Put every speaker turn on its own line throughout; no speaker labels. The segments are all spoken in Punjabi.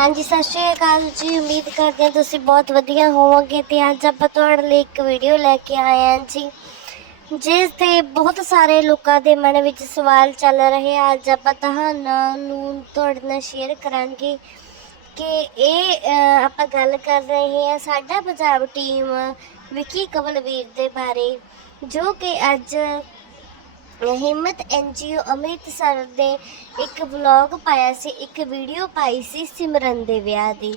ਹਾਂਜੀ, ਸਤਿ ਸ਼੍ਰੀ ਅਕਾਲ ਜੀ। ਉਮੀਦ ਕਰਦੇ ਹਾਂ ਤੁਸੀਂ ਬਹੁਤ ਵਧੀਆ ਹੋਵੋਗੇ ਤੇ ਅੱਜ ਆਪਾਂ ਤੁਹਾਡੇ ਲਈ ਇੱਕ ਵੀਡੀਓ ਲੈ ਕੇ ਆਏ ਹਾਂ ਜੀ। ਜਿਸ ਤੇ ਬਹੁਤ ਸਾਰੇ ਲੋਕਾਂ ਦੇ ਮਨ ਵਿੱਚ ਸਵਾਲ ਚੱਲ ਰਹੇ ਆ। ਅੱਜ ਆਪਾਂ ਤੁਹਾਨੂੰ, ਨੂੰ, ਤੁਹਾਡੇ ਨਾਲ ਸ਼ੇਅਰ ਕਰਾਂਗੇ ਕਿ ਇਹ ਆਪਾਂ ਗੱਲ ਕਰ ਰਹੇ ਹਾਂ ਸਾਡਾ ਪੰਜਾਬ ਟੀਮ ਵਿੱਕੀ ਕਵਲਵੀਰ ਦੇ ਬਾਰੇ, ਜੋ ਕਿ ਅੱਜ ਹਿੰਮਤ ਐਨਜੀਓ ਅੰਮ੍ਰਿਤਸਰ ਦੇ ਇੱਕ ਵਲੌਗ ਪਾਇਆ ਸੀ, ਇੱਕ ਵੀਡੀਓ ਪਾਈ ਸੀ ਸਿਮਰਨ ਦੇ ਵਿਆਹ ਦੀ।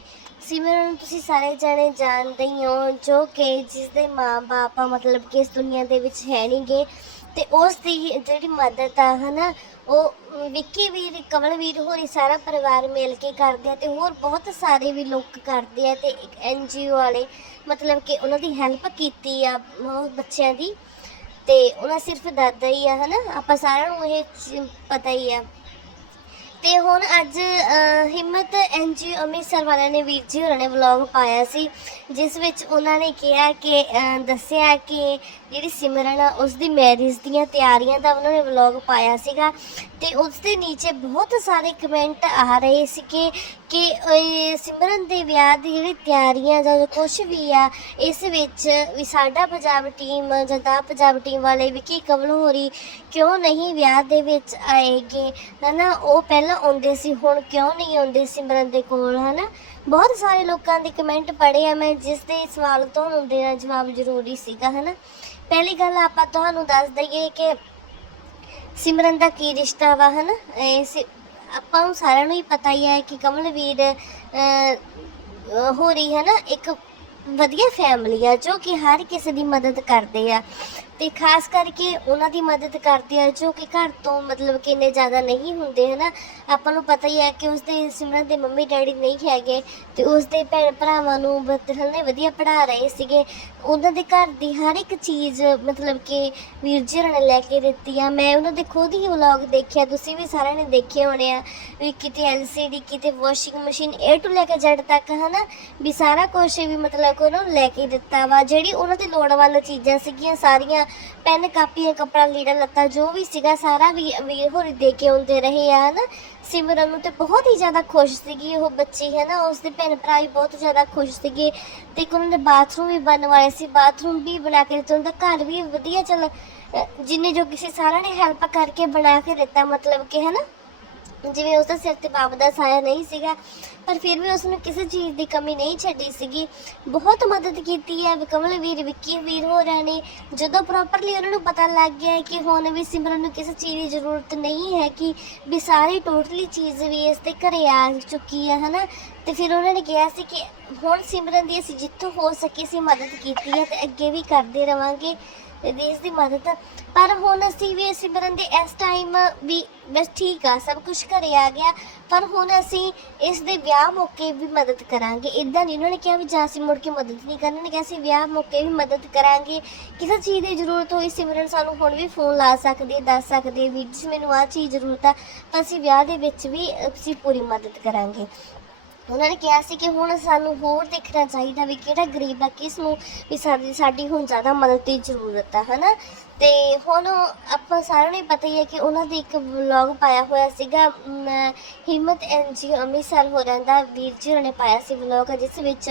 ਸਿਮਰਨ, ਤੁਸੀਂ ਸਾਰੇ ਜਾਣੇ ਜਾਣਦੇ ਹੀ ਹੋ ਜੋ ਕਿ ਜਿਸ ਦੇ ਮਾਂ-ਬਾਪ ਮਤਲਬ ਕਿ ਇਸ ਦੁਨੀਆ ਦੇ ਵਿੱਚ ਹੈ ਨਹੀਂਗੇ। ਤੇ ਉਸ ਦੀ ਜਿਹੜੀ ਮਦਦ ਆ, ਹਨਾ, ਉਹ ਵਿੱਕੀ ਵੀਰ ਕਮਲ ਵੀਰ ਹੋਰੀ ਸਾਰਾ ਪਰਿਵਾਰ ਮਿਲ ਕੇ ਕਰਦੇ ਆ ਤੇ ਹੋਰ ਬਹੁਤ ਸਾਰੇ ਵੀ ਲੋਕ ਕਰਦੇ ਆ ਤੇ ਇੱਕ ਐਨਜੀਓ ਵਾਲੇ, ਮਤਲਬ ਕਿ ਉਹਨਾਂ ਦੀ ਹੈਲਪ ਕੀਤੀ ਆ ਉਹ ਬੱਚਿਆਂ ਦੀ। ਤੇ ਉਹਨਾਂ ਸਿਰਫ ਦਾਦਾ ਹੀ ਆ ਹਨਾ? ਆਪਾਂ ਸਾਰਿਆਂ ਨੂੰ ਇਹ ਪਤਾ ਹੀ ਆ। ਤੇ ਹੁਣ ਅੱਜ ਅ, ਹਿੰਮਤ ਐਨਜੀਓ ਅੰਮ੍ਰਿਤਸਰ ਵਾਲਿਆਂ ਨੇ ਵੀਰ ਜੀ ਹੋਰਾਂ ਨੇ ਵਲੌਗ ਪਾਇਆ ਸੀ ਜਿਸ ਵਿੱਚ ਉਹਨਾਂ ਨੇ ਕਿਹਾ ਕਿ ਦੱਸਿਆ ਕਿ ਜਿਹੜੀ ਸਿਮਰਨ ਆ ਉਸ ਦੀ ਮੈਰਿਜ ਦੀਆਂ ਤਿਆਰੀਆਂ ਦਾ ਉਹਨਾਂ ਨੇ ਵਲੌਗ ਪਾਇਆ ਸੀਗਾ ਤੇ ਉਸ ਦੇ ਨੀਚੇ ਬਹੁਤ ਸਾਰੇ ਕਮੈਂਟ ਆ ਰਹੇ ਸੀ ਕਿ ਕਿ ਸਿਮਰਨ ਦੇ ਵਿਆਹ ਦੀ ਜਿਹੜੀ ਤਿਆਰੀਆਂ ਜਾਂ ਕੁਝ ਵੀ ਆ ਇਸ ਵਿੱਚ ਵੀ ਸਾਡਾ ਪੰਜਾਬ ਟੀਮ ਜਾਂ ਜਦਾ ਪੰਜਾਬ ਟੀਮ ਵਾਲੇ ਵਿੱਕੀ ਕਵਲ ਹੋਰੀ ਕਿਉਂ ਨਹੀਂ ਵਿਆਹ ਦੇ ਵਿੱਚ ਆਏਗੇ? ਹਨਾ ਉਹ ਪਹਿਲਾਂ ਆਉਂਦੇ ਸੀ ਹੁਣ ਕਿਉਂ ਨਹੀਂ ਆਉਂਦੇ ਸਿਮਰਨ ਦੇ ਕੋਲ ਹਨਾ? ਬਹੁਤ ਸਾਰੇ ਲੋਕਾਂ ਦੇ ਕਮੈਂਟ ਪੜ੍ਹੇ ਆ ਮੈਂ ਜਿਸ ਦੇ ਸਵਾਲ ਤੁਹਾਨੂੰ ਦੇਣਾ ਜਵਾਬ ਜ਼ਰੂਰੀ ਸੀਗਾ ਹਨਾ? ਪਹਿਲੀ ਗੱਲ ਆਪਾਂ ਤੁਹਾਨੂੰ ਦੱਸ ਦਈਏ ਕਿ ਸਿਮਰਨ ਦਾ ਕੀ ਰਿਸ਼ਤਾ ਵਾ ਹਨਾ? ਇਹ ਸਿ- ਆਪਾਂ ਨੂੰ ਸਾਰਿਆਂ ਨੂੰ ਹੀ ਪਤਾ ਹੀ ਹੈ ਕਿ ਕਮਲਵੀਰ ਅਹ, ਅਹ, ਹੋਰੀ ਹੈ ਨਾ ਇੱਕ ਵਧੀਆ ਫੈਮਿਲੀ ਆ ਜੋ ਕਿ ਹਰ ਕਿਸੇ ਦੀ ਮਦਦ ਕਰਦੇ ਆ। ਤੇ ਖਾਸ ਕਰਕੇ ਉਹਨਾਂ ਦੀ ਮਦਦ ਕਰਦੇ ਆ, ਜੋ ਕਿ ਘਰ ਤੋਂ ਮਤਲਬ ਕਿ ਇੰਨੇ ਜ਼ਿਆਦਾ ਨਹੀਂ ਹੁੰਦੇ, ਹਨਾ? ਆਪਾਂ ਨੂੰ ਪਤਾ ਹੀ ਹੈ ਕਿ ਉਸਦੇ ਸਿਮਰਨ ਦੇ ਮੰਮੀ ਡੈਡੀ ਨਹੀਂ ਹੈਗੇ ਤੇ ਉਸਦੇ ਭੈਣ ਭਰਾਵਾਂ ਨੂੰ ਬਦਲ ਨੇ ਵਧੀਆ ਪੜ੍ਹਾ ਰਹੇ ਸੀਗੇ। ਉਹਨਾਂ ਦੇ ਘਰ ਦੀ ਹਰ ਇੱਕ ਚੀਜ਼ ਮਤਲਬ ਕਿ ਵੀਰ ਜੀ ਹੋਰਾਂ ਨੇ ਲੈ ਕੇ ਦਿੱਤੀ ਆ। ਮੈਂ ਉਹਨਾਂ ਦੇ ਖੁਦ ਹੀ ਵਲੌਗ ਦੇਖਿਆ, ਤੁਸੀਂ ਵੀ ਸਾਰਿਆਂ ਨੇ ਦੇਖੇ ਹੋਣੇ ਆ ਵੀ ਕਿਤੇ ਐਲਸੀਡੀ ਕਿਤੇ ਵਾਸ਼ਿੰਗ ਮਸ਼ੀਨ A to ਲੈ ਕੇ Z ਤੱਕ, ਹਨਾ? ਵੀ ਸਾਰਾ ਕੁਝ ਵੀ ਮਤਲਬ ਕਿ ਉਹਨਾਂ ਨੂੰ ਲੈ ਕੇ ਦਿੱਤਾ ਵਾ। ਜਿਹੜੀ ਉਹਨਾਂ ਦੀ ਲੋੜ ਵਾਲੀ ਚੀਜ਼ਾਂ ਸੀਗੀਆਂ ਸਾਰੀਆਂ ਪੈਨ ਕਾਪੀਆਂ, ਕੱਪੜਾ, ਲੀੜਾ, ਲੱਤਾ, ਜੋ ਵੀ ਸੀਗਾ, ਸਾਰਾ ਵੀ ਵੀਰ ਹੋਰੀ ਦੇ ਕੇ ਆਉਂਦੇ ਰਹੇ ਆ ਨਾ ਸਿਮਰਨ ਨੂੰ ਤੇ ਬਹੁਤ ਹੀ ਜ਼ਿਆਦਾ ਖੁਸ਼ ਸੀਗੀ ਉਹ ਬੱਚੀ ਹੈ ਨਾ ਉਸ ਦੇ ਭੈਣ ਭਰਾ ਵੀ ਬਹੁਤ ਜ਼ਿਆਦਾ ਖੁਸ਼ ਸੀਗੇ ਤੇ ਇੱਕ ਉਹਨਾਂ ਨੇ ਬਾਥਰੂਮ ਵੀ ਬਣਵਾਏ ਸੀ। ਬਾਥਰੂਮ ਵੀ ਬਣਾ ਕੇ ਦਿੱਤਾ ਦਾ ਘਰ ਵੀ ਵਧੀਆ ਚੱਲ ਜਿੰਨੇ ਜੋ ਕਿਸੇ ਸਾਰਿਆਂ ਨੇ ਹੈਲਪ ਕਰਕੇ ਬਣਾ ਕੇ ਦਿੱਤਾ, ਮਤਲਬ ਕਿ ਹੈ ਨਾ ਜਿਵੇਂ ਉਸ ਦਾ ਸਿਰ ਤੇ ਬਾਪ ਦਾ ਸਾਇਆ ਨਹੀਂ ਸੀਗਾ, ਪਰ ਫਿਰ ਵੀ ਉਸ ਨੂੰ ਕਿਸੇ ਚੀਜ਼ ਦੀ ਕਮੀ ਨਹੀਂ ਛੱਡੀ ਸੀਗੀ। ਬਹੁਤ ਮਦਦ ਕੀਤੀ ਹੈ ਕਮਲ ਵੀਰ ਵਿੱਕੀ ਵੀਰ ਹੋਰਾਂ ਨੇ। ਜਦੋਂ ਪ੍ਰੋਪਰਲੀ ਉਹਨਾਂ ਨੂੰ ਪਤਾ ਲੱਗ ਗਿਆ ਕਿ ਹੁਣ ਵੀ ਸਿਮਰਨ ਨੂੰ ਕਿਸੇ ਚੀਜ਼ ਦੀ ਜ਼ਰੂਰਤ ਨਹੀਂ ਹੈ ਕਿ ਵੀ ਸਾਰੀ ਟੋਟਲੀ ਚੀਜ਼ ਵੀ ਇਸ ਦੇ ਘਰੇ ਆ ਚੁੱਕੀ ਹੈ, ਹਨਾ? ਤੇ ਫਿਰ ਉਹਨਾਂ ਨੇ ਕਿਹਾ ਸੀ ਕਿ ਹੁਣ ਸਿਮਰਨ ਦੀ ਅਸੀਂ ਜਿੱਥੋਂ ਹੋ ਸਕੀ ਸੀ ਮਦਦ ਕੀਤੀ ਹੈ ਤੇ ਅੱਗੇ ਵੀ ਕਰਦੇ ਰਵਾਂਗੇ। ਦੇਸ਼ ਦੀ ਮਦਦ। ਪਰ ਹੁਣ ਅਸੀਂ ਵੀ ਸਿਮਰਨ ਦੇ ਇਸ ਟਾਈਮ ਵੀ ਬਸ ਠੀਕ ਆ, ਸਭ ਕੁਝ ਘਰੇ ਆ ਗਿਆ। ਪਰ ਹੁਣ ਅਸੀਂ ਇਸ ਦੇ ਵਿਆਹ ਮੌਕੇ ਵੀ ਮਦਦ ਕਰਾਂਗੇ। ਇਦਾਂ ਨਹੀਂ, ਉਹਨਾਂ ਨੇ ਕਿਹਾ ਵੀ ਜਾਂ ਅਸੀਂ ਮੁੜ ਕੇ ਮਦਦ ਨਹੀਂ ਕਰਨੀ, ਉਹਨੇ ਅਸੀਂ ਵਿਆਹ ਮੌਕੇ ਵੀ ਮਦਦ ਕਰਾਂਗੇ। ਕਿਸੇ ਚੀਜ਼ ਦੀ ਜ਼ਰੂਰਤ ਹੋਈ, ਸਿਮਰਨ ਸਾਨੂੰ ਹੁਣ ਵੀ ਫੋਨ ਲਾ ਸਕਦੀ ਹੈ ਦੱਸ ਸਕਦੀ ਹੈ ਵੀ ਜੀ ਮੈਨੂੰ ਆਹ ਚੀਜ਼ ਜ਼ਰੂਰਤ ਆ, ਤਾਂ ਅਸੀਂ ਵਿਆਹ ਦੇ ਵਿੱਚ ਵੀ ਅਸੀਂ ਪੂਰੀ ਮਦਦ ਕਰਾਂਗੇ। ਉਹਨਾਂ ਨੇ ਕਿਹਾ ਸੀ ਕਿ ਹੁਣ ਸਾਨੂੰ ਹੋਰ ਦੇਖਣਾ ਚਾਹੀਦਾ ਵੀ ਕਿਹੜਾ ਗਰੀਬ ਆ ਕਿਸ ਨੂੰ ਵੀ ਸਾਡੀ ਸਾਡੀ ਹੁਣ ਜ਼ਿਆਦਾ ਮਦਦ ਦੀ ਜ਼ਰੂਰਤ ਆ ਹਨਾ? ਤੇ ਹੁਣ ਆਪਾਂ ਸਾਰਿਆਂ ਨੂੰ ਪਤਾ ਹੀ ਹੈ ਕਿ ਉਹਨਾਂ ਦੇ ਇੱਕ ਵਲੌਗ ਪਾਇਆ ਹੋਇਆ ਸੀਗਾ ਅਮ, ਹਿੰਮਤ ਐਨਜੀ ਅੰਮ੍ਰਿਤਸਰ ਹੋਰਾਂ ਦਾ ਵੀਰ ਜੀ ਹੋਰਾਂ ਨੇ ਪਾਇਆ ਸੀ ਵਲੌਗ ਜਿਸ ਵਿੱਚ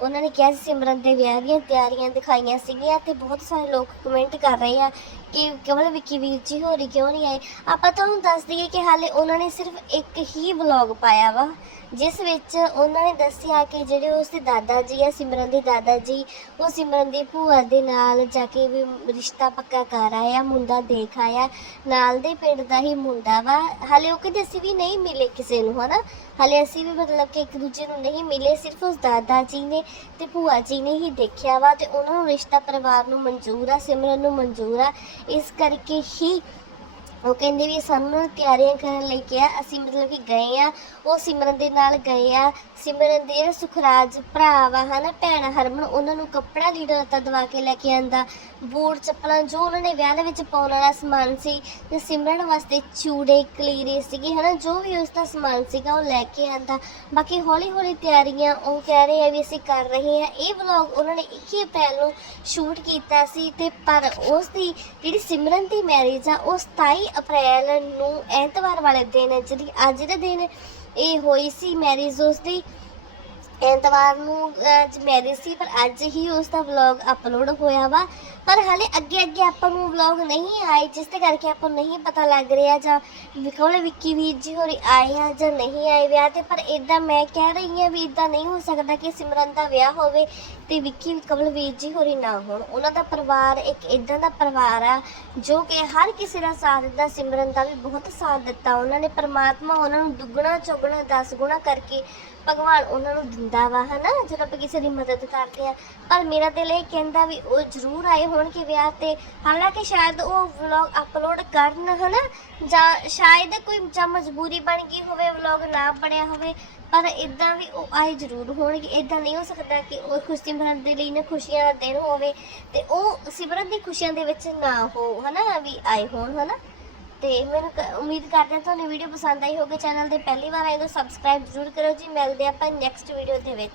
ਉਹਨਾਂ ਨੇ ਕਿਹਾ ਸੀ ਸਿਮਰਨ ਦੇ ਵਿਆਹ ਦੀਆਂ ਤਿਆਰੀਆਂ ਦਿਖਾਈਆਂ ਸੀਗੀਆਂ ਤੇ ਬਹੁਤ ਸਾਰੇ ਲੋਕ ਕਮੈਂਟ ਕਰ ਰਹੇ ਆ ਕਿ ਕਮਲ ਵਿੱਕੀ ਵੀਰ ਜੀ ਹੋਰੀ ਕਿਉਂ ਨਹੀਂ ਆਏ? ਆਪਾਂ ਤੁਹਾਨੂੰ ਦੱਸ ਦਈਏ ਕਿ ਹਾਲੇ ਉਹਨਾਂ ਨੇ ਸਿਰਫ ਇੱਕ ਹੀ ਵਲੌਗ ਪਾਇਆ ਵਾ ਜਿਸ ਵਿੱਚ 'ਚ ਉਹਨਾਂ ਨੇ ਦੱਸਿਆ ਕਿ ਜਿਹੜੇ ਉਸ ਦੇ ਦਾਦਾ ਜੀ ਆ, ਸਿਮਰਨ ਦੇ ਦਾਦਾ ਜੀ, ਉਹ ਸਿਮਰਨ ਦੀ ਭੂਆ ਦੇ ਨਾਲ ਜਾ ਕੇ ਵੀ ਰਿਸ਼ਤਾ ਪੱਕਾ ਕਰ ਆਇਆ ਮੁੰਡਾ ਦੇਖ ਆਇਆ। ਨਾਲ ਦੇ ਪਿੰਡ ਦਾ ਹੀ ਮੁੰਡਾ ਵਾ। ਹਾਲੇ ਉਹ ਕਹਿੰਦੇ ਅਸੀਂ ਵੀ ਨਹੀਂ ਮਿਲੇ ਕਿਸੇ ਨੂੰ, ਹਨਾ? ਹਾਲੇ ਅਸੀਂ ਵੀ ਮਤਲਬ ਕਿ ਇੱਕ ਦੂਜੇ ਨੂੰ ਨਹੀਂ ਮਿਲੇ, ਸਿਰਫ ਉਸ ਦਾਦਾ ਜੀ ਨੇ ਤੇ ਭੂਆ ਜੀ ਨੇ ਹੀ ਦੇਖਿਆ ਵਾ ਤੇ ਉਹਨਾਂ ਨੂੰ ਰਿਸ਼ਤਾ ਪਰਿਵਾਰ ਨੂੰ ਮਨਜ਼ੂਰ ਆ, ਸਿਮਰਨ ਨੂੰ ਮਨਜ਼ੂਰ ਆ। ਇਸ ਕਰਕੇ ਹੀ ਉਹ ਕਹਿੰਦੇ ਵੀ ਸਾਨੂੰ ਤਿਆਰੀਆਂ ਕਰਨ ਲਈ ਕਿਹਾ, ਅਸੀਂ ਮਤਲਬ ਕਿ ਗਏ ਆ, ਉਹ ਸਿਮਰਨ ਦੇ ਨਾਲ ਗਏ ਆ। ਸਿਮਰਨ ਦੇ ਸੁਖਰਾਜ ਭਰਾ ਵਾ ਹਨਾ, ਭੈਣ ਹਰਮਨ, ਉਹਨਾਂ ਨੂੰ ਕੱਪੜਾ ਲੀੜਾ ਲੱਤਾ ਦਵਾ ਕੇ ਲੈ ਕੇ ਆਂਦਾ। ਬੂਟ, ਚੱਪਲਾਂ, ਜੋ ਉਹਨਾਂ ਨੇ ਵਿਆਹ ਦੇ ਵਿੱਚ ਪਾਉਣ ਵਾਲਾ ਸਮਾਨ ਸੀ, ਤੇ ਸਿਮਰਨ ਵਾਸਤੇ ਚੂੜੇ, ਕਲੀਰੇ ਸੀਗੇ, ਹਨਾ, ਜੋ ਵੀ ਉਸ ਦਾ ਸਮਾਨ ਸੀਗਾ, ਉਹ ਲੈ ਕੇ ਆਂਦਾ। ਬਾਕੀ ਹੌਲੀ ਹੌਲੀ ਤਿਆਰੀਆਂ, ਉਹ ਕਹਿ ਰਹੇ ਆ ਵੀ ਅਸੀਂ ਕਰ ਰਹੇ ਆ। ਇਹ ਵਲੌਗ ਉਹਨਾਂ ਨੇ 21 ਅਪ੍ਰੈਲ ਨੂੰ ਸ਼ੂਟ ਕੀਤਾ ਸੀ, ਤੇ ਪਰ ਉਸ ਦੀ ਜਿਹੜੀ ਸਿਮਰਨ ਦੀ ਮੈਰਿਜ ਆ, ਉਹ 27 ਅਪ੍ਰੈਲ ਨੂੰ ਐਤਵਾਰ ਵਾਲੇ ਦਿਨ ਜਿਹੜੀ ਅੱਜ ਦੇ ਦਿਨ ਇਹ ਹੋਈ ਸੀ ਮੈਰਿਜ ਉਸ ਦੀ। ਐਤਵਾਰ ਨੂੰ ਅੱਜ ਮੈਰਿਜ ਸੀ, ਪਰ ਅੱਜ ਹੀ ਉਸ ਦਾ ਵਲੌਗ ਅਪਲੋਡ ਹੋਇਆ ਵਾ। ਪਰ ਹਾਲੇ ਅੱਗੇ ਅੱਗੇ ਆਪਾਂ ਨੂੰ ਵਲੌਗ ਨਹੀਂ ਆਏ, ਜਿਸ ਦੇ ਕਰਕੇ ਆਪਾਂ ਨੂੰ ਨਹੀਂ ਪਤਾ ਲੱਗ ਰਿਹਾ ਜਾਂ ਵਿਕੋਲੇ ਵਿੱਕੀ ਵੀਰ ਜੀ ਹੋਰੀ ਆਏ ਆ ਜਾਂ ਨਹੀਂ ਆਏ ਵਿਆਹ ਤੇ। ਪਰ ਇਦਾਂ ਮੈਂ ਕਹਿ ਰਹੀ ਹਾਂ ਵੀ ਇਦਾਂ ਨਹੀਂ ਹੋ ਸਕਦਾ ਕਿ ਸਿਮਰਨ ਦਾ ਵਿਆਹ ਹੋਵੇ ਤੇ ਵਿੱਕੀ ਕਮਲ ਵੀਰ ਜੀ ਹੋਰੀ ਨਾ ਹੋਣ। ਉਹਨਾਂ ਦਾ ਪਰਿਵਾਰ ਇੱਕ ਇਦਾਂ ਦਾ ਪਰਿਵਾਰ ਆ, ਜੋ ਕਿ ਹਰ ਕਿਸੇ ਦਾ ਸਾਥ ਦਿੱਤਾ ਸਿਮਰਨ ਦਾ ਵੀ ਬਹੁਤ ਸਾਥ ਦਿੱਤਾ। ਉਹਨਾਂ ਨੇ ਪਰਮਾਤਮਾ ਉਹਨਾਂ ਨੂੰ ਦੁੱਗਣਾ ਚੌਗਣਾ 10 ਗੁਣਾ ਕਰਕੇ ਭਗਵਾਨ ਉਹਨਾਂ ਨੂੰ ਦਿੰਦਾ ਵਾ, ਹਨਾ? ਜਦੋਂ ਆਪਾਂ ਕਿਸੇ ਦੀ ਮਦਦ ਕਰਦੇ ਆ। ਪਰ ਮੇਰਾ ਦਿਲ ਇਹ ਕਹਿੰਦਾ ਵੀ ਉਹ ਜ਼ਰੂਰ ਆਏ ਹੋਣਗੇ ਵਿਆਹ ਤੇ। ਹਾਲਾਂਕਿ ਸ਼ਾਇਦ ਉਹ ਵਲੌਗ ਅਪਲੋਡ ਕਰਨ, ਹਨਾ? ਜਾਂ ਸ਼ਾਇਦ ਕੋਈ ਜਾਂ ਮਜਬੂਰੀ ਬਣ ਗਈ ਹੋਵੇ ਵਲੌਗ ਨਾ ਬਣਿਆ ਹੋਵੇ, ਪਰ ਇਦਾਂ ਵੀ ਉਹ ਆਏ ਜ਼ਰੂਰ ਹੋਣਗੇ। ਇਦਾਂ ਨਹੀਂ ਹੋ ਸਕਦਾ ਕਿ ਉਹ ਖੁਸ਼ੀ ਮਨਾਉਣ ਦੇ ਲਈ ਨਾ ਖੁਸ਼ੀਆਂ ਦਾ ਦਿਨ ਹੋਵੇ ਤੇ ਉਹ ਸਿਮਰਨ ਦੀ ਖੁਸ਼ੀਆਂ ਦੇ ਵਿੱਚ ਨਾ ਹੋ, ਹਨਾ? ਵੀ ਆਏ ਹੋਣ, ਹਨਾ? ਤੇ ਮੈਨੂੰ ਕ- ਉਮੀਦ ਕਰਦੇ ਹਾਂ ਤੁਹਾਨੂੰ ਵੀਡੀਓ ਪਸੰਦ ਆਈ ਹੋਵੇ ਚੈਨਲ ਤੇ ਪਹਿਲੀ ਵਾਰ ਆਏ ਤਾਂ ਸਬਸਕ੍ਰਾਈਬ ਜ਼ਰੂਰ ਕਰੋ ਜੀ। ਮਿਲਦੇ ਹਾਂ ਆਪਾਂ ਨੈਕਸਟ ਵੀਡੀਓ ਦੇ ਵਿੱਚ।